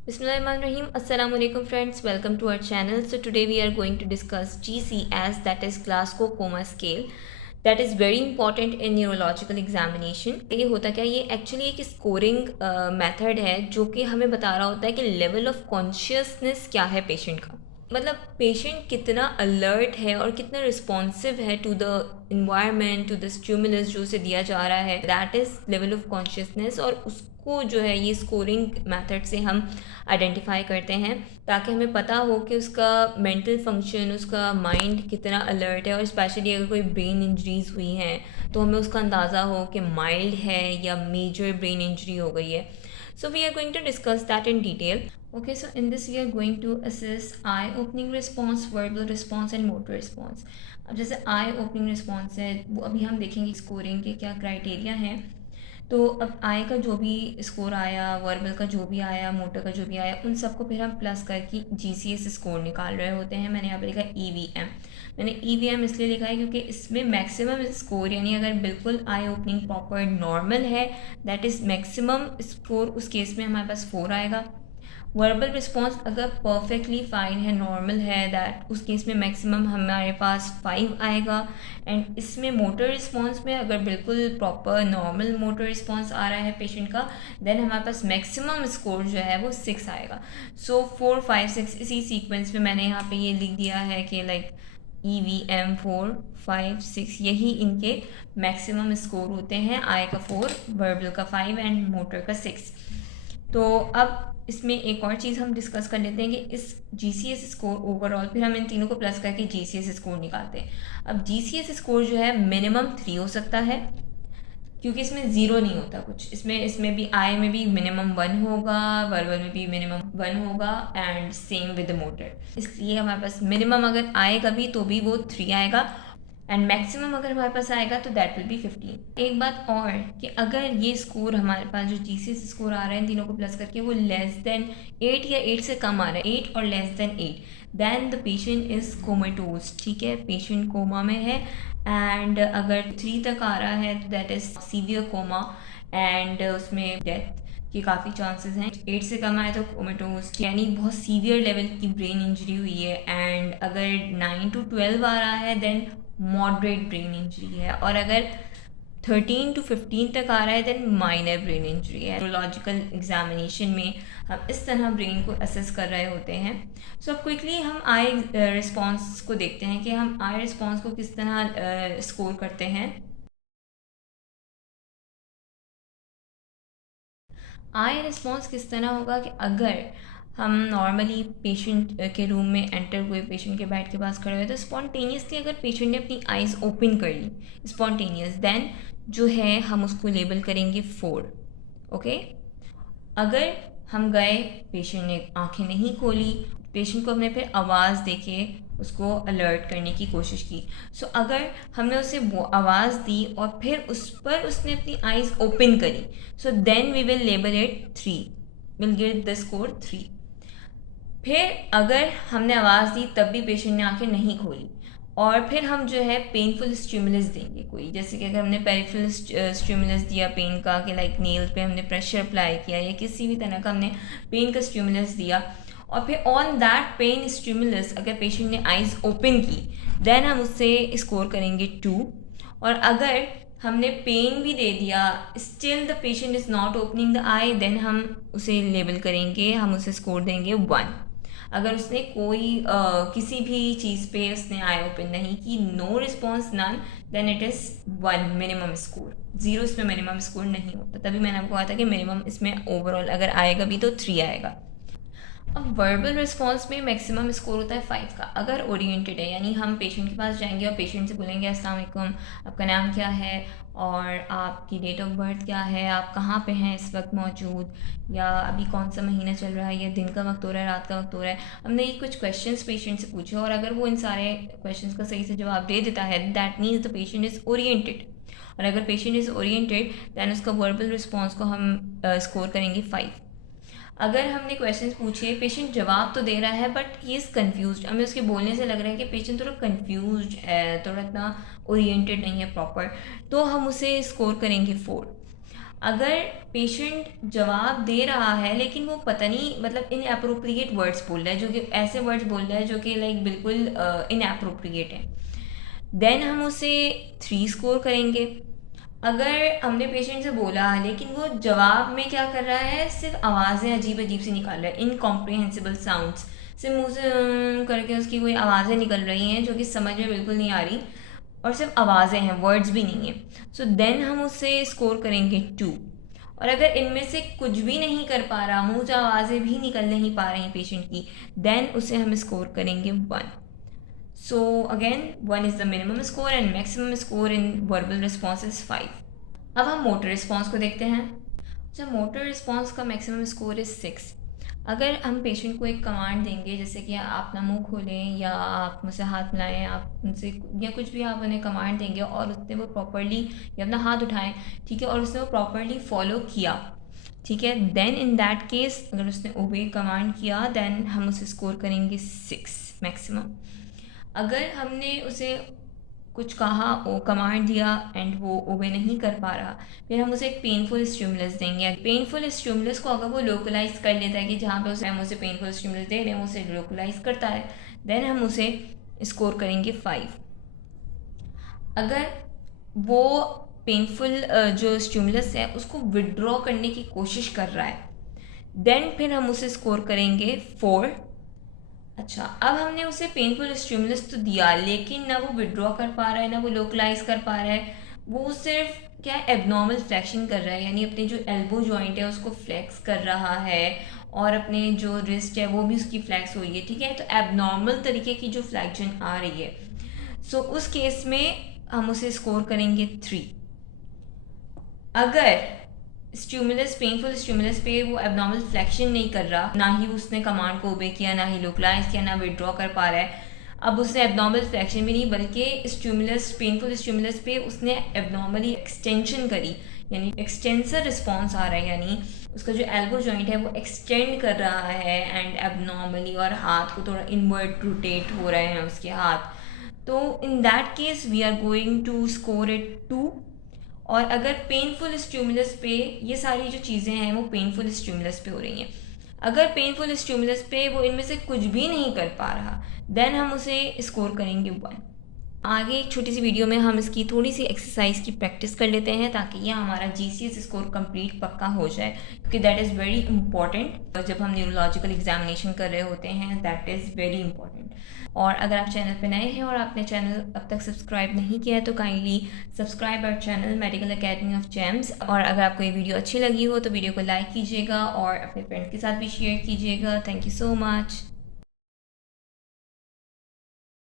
Bismillahirrahmanirrahim. Assalamu alaikum friends. Welcome to our channel. So today we are going to discuss GCS, that is Glasgow Coma Scale. That is very important in neurological examination. ये होता क्या, ये actually एक scoring method है जो कि हमें बता रहा होता है कि लेवल ऑफ कॉन्शियसनेस क्या है पेशेंट का। मतलब पेशेंट कितना अलर्ट है और कितना रिस्पॉन्सिव है to the environment, to the stimulus जो उसे दिया जा रहा है, that is level of consciousness. और उसको जो है ये स्कोरिंग मेथड से हम आइडेंटिफाई करते हैं ताकि हमें पता हो कि उसका मेंटल फंक्शन, उसका माइंड कितना अलर्ट है। और स्पेशली अगर कोई ब्रेन इंजरीज हुई हैं तो हमें उसका अंदाज़ा हो कि माइल्ड है या मेजर ब्रेन इंजरी हो गई है। So we are going to discuss that in detail. Okay, so in this we are going to assess eye opening response, verbal response and motor response. अब जैसे आई ओपनिंग रिस्पॉन्स है वो अभी हम देखेंगे स्कोरिंग के क्या क्राइटेरिया हैं। तो अब आई का जो भी स्कोर आया, वर्बल का जो भी आया, मोटर का जो भी आया, उन सबको फिर हम प्लस करके GCS स्कोर निकाल रहे होते हैं। मैंने यहाँ पे लिखा EVM। मैंने EVM इसलिए लिखा है क्योंकि इसमें मैक्सिमम स्कोर, यानी अगर बिल्कुल आई ओपनिंग प्रॉपर नॉर्मल है, दैट इज़ मैक्सिमम स्कोर उस केस में हमारे पास 4 आएगा। वर्बल रिस्पॉन्स अगर परफेक्टली फाइन है, नॉर्मल है, दैट उस केस में मैक्सिमम हमारे पास 5 आएगा। एंड इसमें मोटर रिस्पॉन्स में अगर बिल्कुल प्रॉपर नॉर्मल मोटर रिस्पॉन्स आ रहा है पेशेंट का, देन हमारे पास मैक्सिमम स्कोर जो है वो 6 आएगा। सो 4, 5, 6 इसी सीक्वेंस में मैंने यहाँ पे ये लिख दिया है कि लाइक EVM 4, 5, 6 यही इनके मैक्सिमम स्कोर होते हैं। आई का 4, वर्बल का 5 एंड मोटर का 6। तो अब इसमें एक और चीज़ हम डिस्कस कर लेते हैं कि इस GCS स्कोर ओवरऑल, फिर हम इन तीनों को प्लस करके GCS स्कोर निकालते हैं। अब GCS स्कोर जो है मिनिमम 3 हो सकता है क्योंकि इसमें ज़ीरो नहीं होता कुछ। इसमें भी आई में भी मिनिमम 1 होगा, वर्बल में भी मिनिमम 1 होगा एंड सेम विद मोटर। इसलिए हमारे पास मिनिमम अगर आएगा भी तो भी वो 3 आएगा एंड मैक्सिमम अगर हमारे पास आएगा तो दैट विल बी 15। एक बात और कि अगर ये स्कोर हमारे पास जो GCS स्कोर आ रहा है इन तीनों को प्लस करके वो लेस देन 8 या 8 से कम आ रहा है, 8 और less than 8, then the patient is comatose. ठीक है, पेशेंट कोमा में है। एंड अगर 3 तक आ रहा है तो that is severe coma and उसमें डेथ के काफ़ी चांसेस हैं। 8 से कम आए तो कोमेटोज, यानी बहुत सीवियर लेवल की ब्रेन इंजरी हुई है। एंड अगर 9 to 12 आ रहा है देन मॉडरेट ब्रेन इंजरी है। और अगर 13 to 15 तक आ रहा है देन माइनर ब्रेन इंजरी है। न्यूरोलॉजिकल एग्जामिनेशन में हम इस तरह ब्रेन को असेस कर रहे होते हैं। सो अब क्विकली हम आई रिस्पॉन्स को देखते हैं कि हम आई रिस्पॉन्स को किस तरह स्कोर करते हैं। आई रिस्पॉन्स किस तरह होगा कि अगर हम नॉर्मली पेशेंट के रूम में एंटर हुए, पेशेंट के बेड के पास खड़े हुए, तो स्पॉन्टेनियसली अगर पेशेंट ने अपनी आइज़ ओपन कर ली स्पॉन्टेनियस, देन जो है हम उसको लेबल करेंगे 4। ओके, अगर हम गए, पेशेंट ने आंखें नहीं खोली, पेशेंट को हमने फिर आवाज़ देके उसको अलर्ट करने की कोशिश की। सो अगर हमने उसे वो आवाज़ दी और फिर उस पर उसने अपनी आइज़ ओपन करी, so then we will label it 3, will get the score 3। फिर अगर हमने आवाज़ दी तब भी पेशेंट ने आंखें नहीं खोली और फिर हम जो है पेनफुल स्टिमुलस देंगे कोई, जैसे कि अगर हमने पेरिफेरल स्टिमुलस दिया पेन का, कि लाइक नेल पे हमने प्रेशर अप्लाई किया या किसी भी तरह का हमने पेन का स्टिमुलस दिया, और फिर ऑन दैट पेन स्टिमुलस अगर पेशेंट ने आइज़ ओपन की, देन हम उससे स्कोर करेंगे 2। और अगर हमने पेन भी दे दिया, still the patient is not opening the eye, then हम उसे लेबल करेंगे, हम उसे स्कोर देंगे 1। अगर उसने कोई किसी भी चीज़ पे उसने आई ओपन नहीं की, no response none, then it is 1 minimum score. 0 इसमें मिनिमम स्कोर नहीं होता। तभी मैंने आपको कहा था कि मिनिमम इसमें ओवरऑल अगर आएगा भी तो 3 आएगा। अब वर्बल रिस्पॉन्स में मैक्सिमम स्कोर होता है 5 का। अगर ओरिएंटेड है, यानी हम पेशेंट के पास जाएंगे और पेशेंट से बोलेंगे अस्सलाम वालेकुम, आपका नाम क्या है और आपकी डेट ऑफ बर्थ क्या है, आप कहाँ पे हैं इस वक्त मौजूद, या अभी कौन सा महीना चल रहा है, या दिन का वक्त हो रहा है, रात का वक्त हो रहा है। हमने ये कुछ क्वेश्चंस पेशेंट से पूछे और अगर वो इन सारे क्वेश्चंस का सही से जवाब दे देता है, that means the patient is oriented. और अगर पेशेंट इज़ ओरिएंटेड दैन उसका वर्बल रिस्पॉन्स को हम स्कोर करेंगे 5। अगर हमने क्वेश्चंस पूछे, पेशेंट जवाब तो दे रहा है बट ही इज़ कन्फ्यूज्ड, हमें उसके बोलने से लग रहा है कि पेशेंट थोड़ा कन्फ्यूज्ड है, थोड़ा इतना ओरिएंटेड नहीं है प्रॉपर, तो हम उसे स्कोर करेंगे 4। अगर पेशेंट जवाब दे रहा है लेकिन वो पता नहीं मतलब इनएप्रोप्रिएट वर्ड्स बोल रहा है, जो कि ऐसे वर्ड्स बोल रहा है जो कि लाइक बिल्कुल इनएप्रोप्रिएट है, देन हम उसे 3 स्कोर करेंगे। अगर हमने पेशेंट से बोला लेकिन वो जवाब में क्या कर रहा है, सिर्फ आवाज़ें अजीब अजीब सी निकाल रहा है, इनकॉम्प्रिहेंसिबल साउंड्स, सिर्फ मुँह से करके उसकी कोई आवाज़ें निकल रही हैं जो कि समझ में बिल्कुल नहीं आ रही, और सिर्फ आवाज़ें हैं, वर्ड्स भी नहीं है, सो देन हम उसे स्कोर करेंगे 2। और अगर इनमें से कुछ भी नहीं कर पा रहा, मुंह से आवाज़ें भी निकल नहीं पा रही पेशेंट की, देन उसे हम स्कोर करेंगे 1। So again 1 is the minimum score and maximum score in verbal response is 5। अब हम मोटर रिस्पॉन्स को देखते हैं। जब मोटर रिस्पॉन्स का मैक्सिमम स्कोर इज़ 6। अगर हम पेशेंट को एक कमांड देंगे, जैसे कि आप अपना मुंह खोलें या आप मुझसे हाथ मिलाएं, आप उनसे या कुछ भी आप उन्हें कमांड देंगे और उसने वो प्रॉपरली, या अपना हाथ उठाएं, ठीक है, और उसने वो प्रॉपरली फॉलो किया, ठीक है, देन इन दैट केस अगर उसने ओबे कमांड किया देन हम उसे स्कोर करेंगे 6 मैक्सिमम। अगर हमने उसे कुछ कहा, वो कमांड दिया एंड वो ओबे नहीं कर पा रहा, फिर हम उसे एक पेनफुल स्टिमुलस देंगे। पेनफुल स्टिमुलस को अगर वो लोकलाइज कर लेता है कि जहाँ पे हम उसे पेनफुल स्टिमुलस दे रहे हैं उसे लोकलाइज करता है, देन हम उसे स्कोर करेंगे 5। अगर वो पेनफुल जो स्टिमुलस है उसको विड्रॉ करने की कोशिश कर रहा है, देन फिर हम उसे स्कोर करेंगे 4। अच्छा, अब हमने उसे पेनफुल स्टिमुलस तो दिया लेकिन ना वो विड्रॉ कर पा रहा है, ना वो लोकलाइज कर पा रहा है, वो सिर्फ क्या एबनॉर्मल फ्लैक्शन कर रहा है, यानी अपने जो एल्बो जॉइंट है उसको फ्लैक्स कर रहा है और अपने जो रिस्ट है वो भी उसकी फ्लैक्स हो रही है, ठीक है, तो एबनॉर्मल तरीके की जो फ्लैक्शन आ रही है, सो उस केस में हम उसे स्कोर करेंगे 3। अगर स्टिमुलस पेनफुल स्टिमुलस पे वो एबनॉर्मल फ्लैक्शन नहीं कर रहा, ना ही उसने कमांड को ओबे किया, ना ही लोकलाइज किया, ना विड्रॉ कर पा रहा है, अब उसने एबनॉर्मल फ्लैक्शन भी नहीं बल्कि स्टिमुलस पेनफुल स्टिमुलस पे उसने एबनॉर्मली एक्सटेंशन करी, यानी एक्सटेंसर रिस्पॉन्स आ रहा है, यानी उसका जो एल्बो जॉइंट है वो एक्सटेंड कर रहा है एंड एबनॉर्मली, और हाथ को थोड़ा इनवर्ट रोटेट हो रहे हैं उसके हाथ, तो in that case we are going to score it 2। और अगर पेनफुल स्टिमुलस पे ये सारी जो चीज़ें हैं वो पेनफुल स्टिमुलस पे हो रही हैं, अगर पेनफुल स्टिमुलस पे वो इनमें से कुछ भी नहीं कर पा रहा, देन हम उसे स्कोर करेंगे 1। आगे एक छोटी सी वीडियो में हम इसकी थोड़ी सी एक्सरसाइज की प्रैक्टिस कर लेते हैं ताकि ये हमारा GCS स्कोर कंप्लीट पक्का हो जाए, क्योंकि दैट इज़ वेरी इंपॉर्टेंट जब हम न्यूरोलॉजिकल एग्जामिनेशन कर रहे होते हैं, दैट इज़ वेरी इंपॉर्टेंट। और अगर आप चैनल पे नए हैं और आपने चैनल अब तक सब्सक्राइब नहीं किया है तो kindly subscribe our channel medical academy of gems. और अगर आपको ये वीडियो अच्छी लगी हो तो वीडियो को लाइक कीजिएगा और अपने फ्रेंड्स के साथ भी शेयर कीजिएगा। Thank you so much.